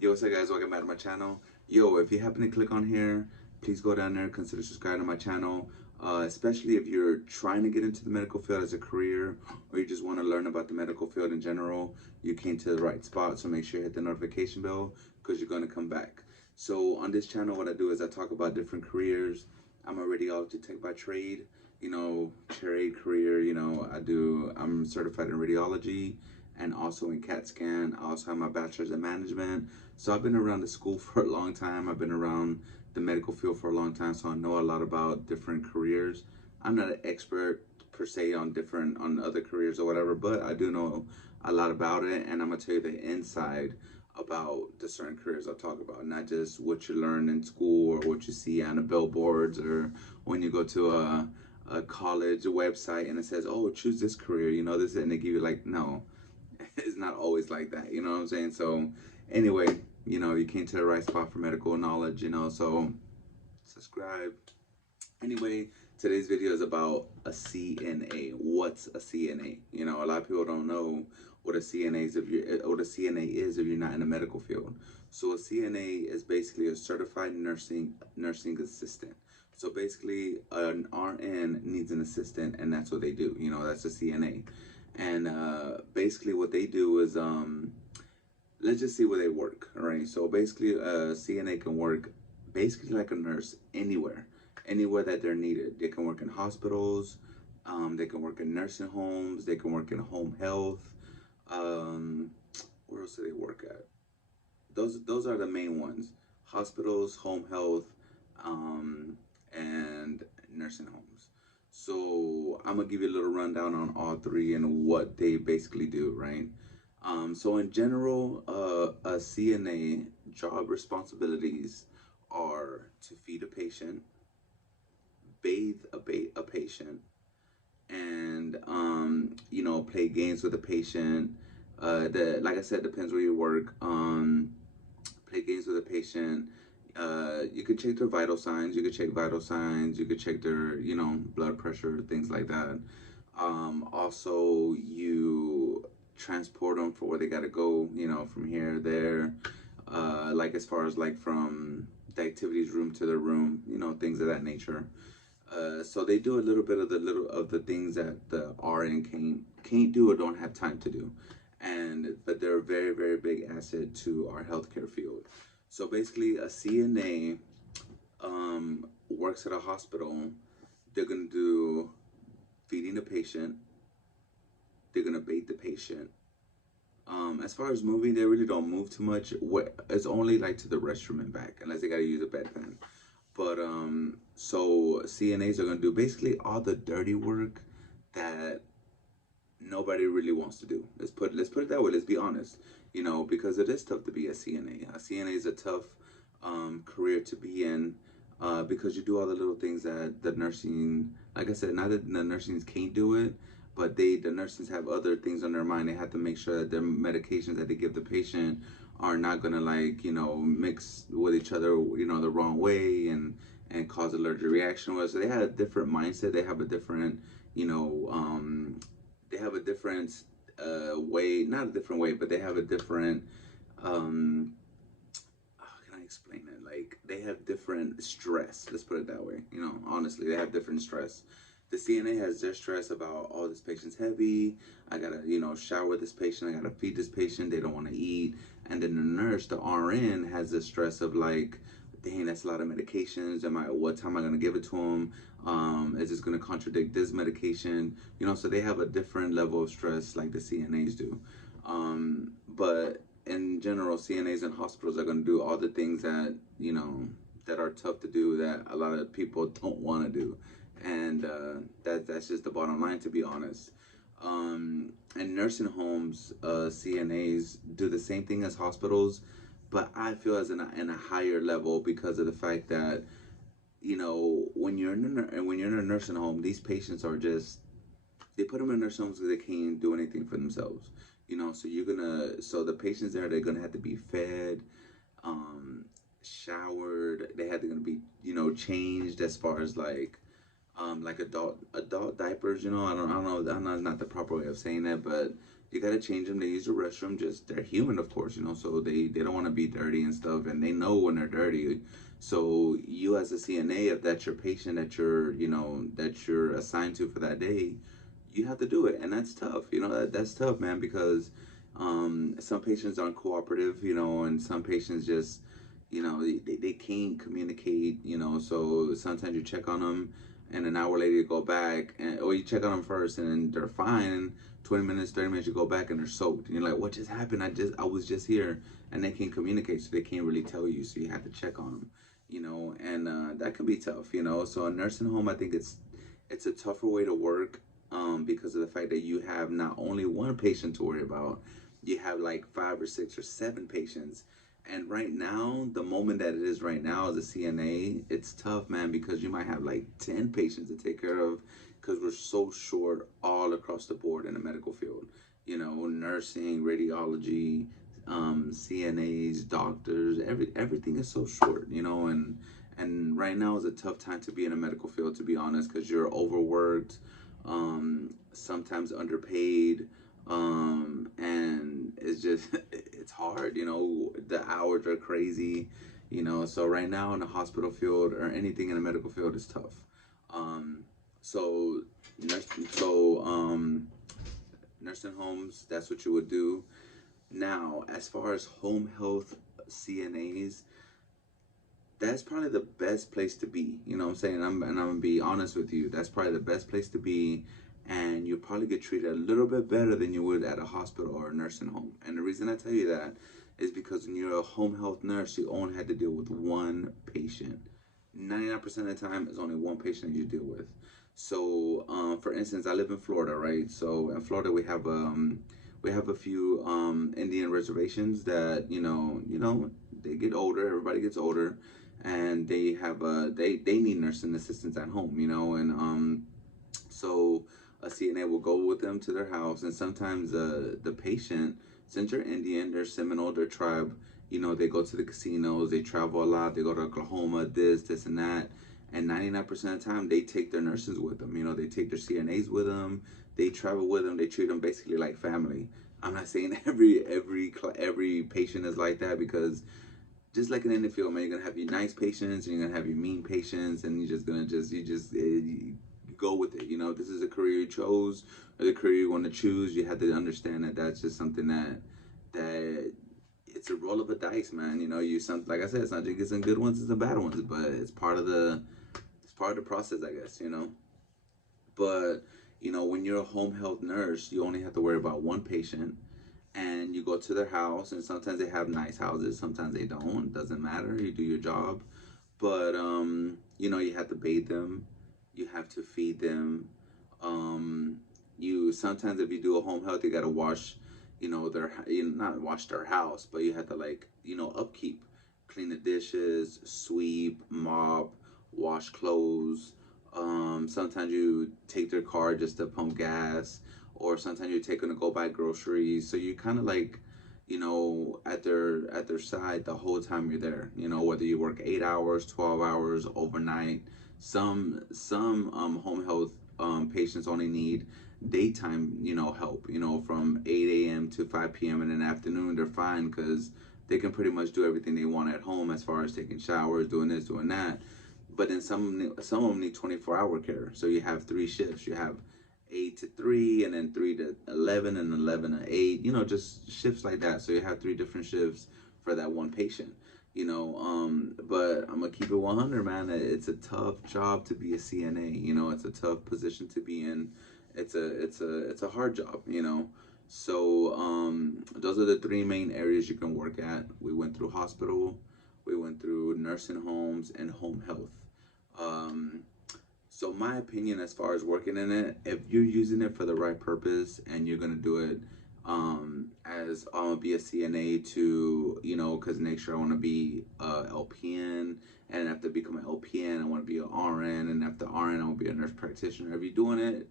Yo, what's up guys, welcome back to my channel. Yo, if you happen to click on here, please go down there, consider subscribing to my channel. Especially if you're trying to get into the medical field as a career, or you just want to learn about the medical field in general, you came to the right spot. So make sure you hit the notification bell, because you're going to come back. So on this channel, what I do is I talk about different careers. I'm a radiology tech by trade, trade career. I'm certified in radiology and also in CAT scan. I also have my bachelor's in management. So I've been around the school for a long time. I've been around the medical field for a long time, so I know a lot about different careers. I'm not an expert per se on other careers or whatever, but I do know a lot about it, and I'm gonna tell you the inside about the certain careers I talk about, not just what you learn in school or what you see on the billboards or when you go to a college website and it says, "Oh, choose this career," this, and they give you like, no, it's not always like that, you know what I'm saying? So anyway, you came to the right spot for medical knowledge, so subscribe. Anyway, today's video is about a CNA. What's a CNA? A lot of people don't know what a CNA is if you're not in the medical field. So a CNA is basically a certified nursing assistant. So basically, an RN needs an assistant, and that's what they do. That's a CNA. And basically, what they do is let's just see where they work. All right. So basically, a CNA can work basically like a nurse anywhere that they're needed. They can work in hospitals, they can work in nursing homes, they can work in home health. Um, where else do they work at? Those are the main ones: hospitals, home health, and nursing homes. So I'm gonna give you a little rundown on all three and what they basically do, right? So in general, a CNA job responsibilities are to feed a patient, bathe a patient, and play games with the patient. Like I said, depends where you work. Play games with the patient. You could check their vital signs. You could check vital signs. You could check their blood pressure, things like that. Also, you transport them for where they gotta go. From here there. Like as far as like from the activities room to the room. Things of that nature. So they do a little bit of the things that the RN can't do or don't have time to do, but they're a very very big asset to our healthcare field. So basically, a CNA works at a hospital. They're gonna do feeding the patient. They're gonna bathe the patient. As far as moving, they really don't move too much. It's only like to the restroom and back, unless they gotta use a bedpan. But so CNAs are gonna do basically all the dirty work that nobody really wants to do. Let's put it that way. Let's be honest. Because it is tough to be a CNA. A CNA is a tough career to be in, because you do all the little things that the nursing, like I said, not that the nursings can't do it, but the nurses have other things on their mind. They have to make sure that their medications that they give the patient are not gonna mix with each other, the wrong way and cause allergic reaction. So they have a different mindset. They have a different, you know, they have a different way, not a different way, but they have a different um how can I explain it? Like they have different stress. Let's put it that way. Honestly, they have different stress. The CNA has their stress about, oh, this patient's heavy. I gotta, shower this patient. I gotta feed this patient. They don't want to eat. And then the nurse, the RN, has the stress of like, dang, that's a lot of medications. What time am I gonna give it to them? Is this gonna contradict this medication? So they have a different level of stress like the CNAs do. But in general, CNAs in hospitals are gonna do all the things that that are tough to do, that a lot of people don't want to do, and that's just the bottom line, to be honest. And nursing homes, CNAs do the same thing as hospitals, but I feel as in a higher level, because of the fact that when you're in a nursing home, these patients are just, they put them in nursing homes because they can't do anything for themselves. So the patients there, they're gonna have to be fed, um, showered. They had to gonna be changed, as far as like adult diapers. I don't know, it's not the proper way of saying that, but You gotta change them. They use the restroom. Just they're human, of course, so they don't want to be dirty and stuff, and they know when they're dirty. So you as a CNA, if that's your patient that you're assigned to for that day, you have to do it, and that's tough. That's tough, man, because some patients aren't cooperative, and some patients just they can't communicate, so sometimes you check on them and an hour later you go back, or you check on them first and they're fine, and 20 minutes, 30 minutes you go back and they're soaked, and you're like, what just happened? I was just here. And they can't communicate, so they can't really tell you, so you have to check on them, and that can be tough, so a nursing home, I think it's a tougher way to work, because of the fact that you have not only one patient to worry about, you have like 5 or 6 or 7 patients. And right now, the moment that it is right now as a CNA, it's tough, man, because you might have like 10 patients to take care of, because we're so short all across the board in the medical field. Nursing, radiology, CNAs, doctors, everything is so short, and right now is a tough time to be in a medical field, to be honest, because you're overworked, sometimes underpaid, and it's just it's hard. The hours are crazy, so right now in the hospital field or anything in the medical field is tough. um, so nursing homes, that's what you would do. Now, as far as home health CNAs, that's probably the best place to be. You know what I'm saying? And I'm gonna be honest with you. That's probably the best place to be, and you'll probably get treated a little bit better than you would at a hospital or a nursing home. And the reason I tell you that is because when you're a home health nurse, you only had to deal with one patient. 99% of the time, it's only one patient you deal with. So, for instance, I live in Florida, right? So in Florida, we have a few Indian reservations that they get older. Everybody gets older, and they need nursing assistants at home, and so a CNA will go with them to their house, and sometimes the patient, since they're Indian, they're Seminole, their tribe, they go to the casinos, they travel a lot, they go to Oklahoma, this and that, and 99% of the time they take their nurses with them. They take their CNAs with them, they travel with them, they treat them basically like family. I'm not saying every patient is like that, because just like in the field, man, you're gonna have your nice patients and you're gonna have your mean patients, and you're just gonna you go with it. This is a career you chose, or the career you want to choose. You have to understand that that's just something that it's a roll of a dice, man. Like I said, it's not just get some good ones and some bad ones, but it's part of the process, I guess. But when you're a home health nurse, you only have to worry about one patient, and you go to their house, and sometimes they have nice houses, sometimes they don't. It doesn't matter. You do your job, but you have to bathe them, you have to feed them. You sometimes, if you do a home health, you gotta wash, their not wash their house, but you have to, like, upkeep, clean the dishes, sweep, mop, wash clothes. Sometimes you take their car just to pump gas, or sometimes you take them to go buy groceries. So you kind of like, at their side the whole time you're there. Whether you work 8 hours, 12 hours, overnight. Some home health patients only need daytime, help. From 8 a.m. to 5 p.m. in the afternoon, they're fine, because they can pretty much do everything they want at home, as far as taking showers, doing this, doing that. But then some of them need 24-hour care. So you have 3 shifts. You have 8 to 3, and then 3 to 11, and 11 to 8. Just shifts like that. So you have 3 different shifts for that one patient. But I'm gonna keep it 100, man. It's a tough job to be a CNA. It's a tough position to be in. It's a hard job. So those are the 3 main areas you can work at. We went through hospital, we went through nursing homes, and home health. Um, so my opinion, as far as working in it, if you're using it for the right purpose and you're gonna do it, as I'm gonna be a CNA to, because next year I want to be a LPN, and after become an LPN, I want to be an RN, and after RN, I want to be a nurse practitioner. If you're doing it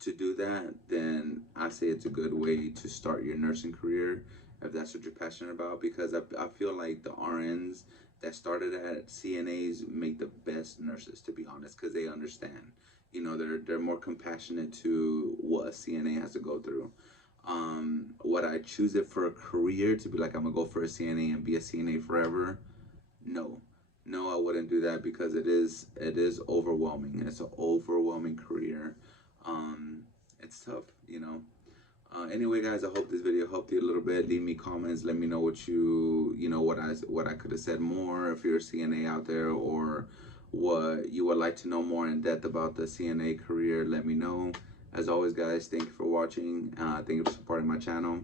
to do that, then I say it's a good way to start your nursing career, if that's what you're passionate about, because I feel like the RNs that started at CNAs make the best nurses, to be honest, because they understand. They're more compassionate to what a CNA has to go through. Would I choose it for a career to be like, I'm gonna go for a CNA and be a CNA forever? No, no, I wouldn't do that because it is overwhelming. It's an overwhelming career. Um, it's tough, you know. Anyway, guys, I hope this video helped you a little bit. Leave me comments. Let me know what I could have said more if you're a CNA out there, or what you would like to know more in depth about the CNA career. Let me know. As always, guys, thank you for watching. Thank you for supporting my channel.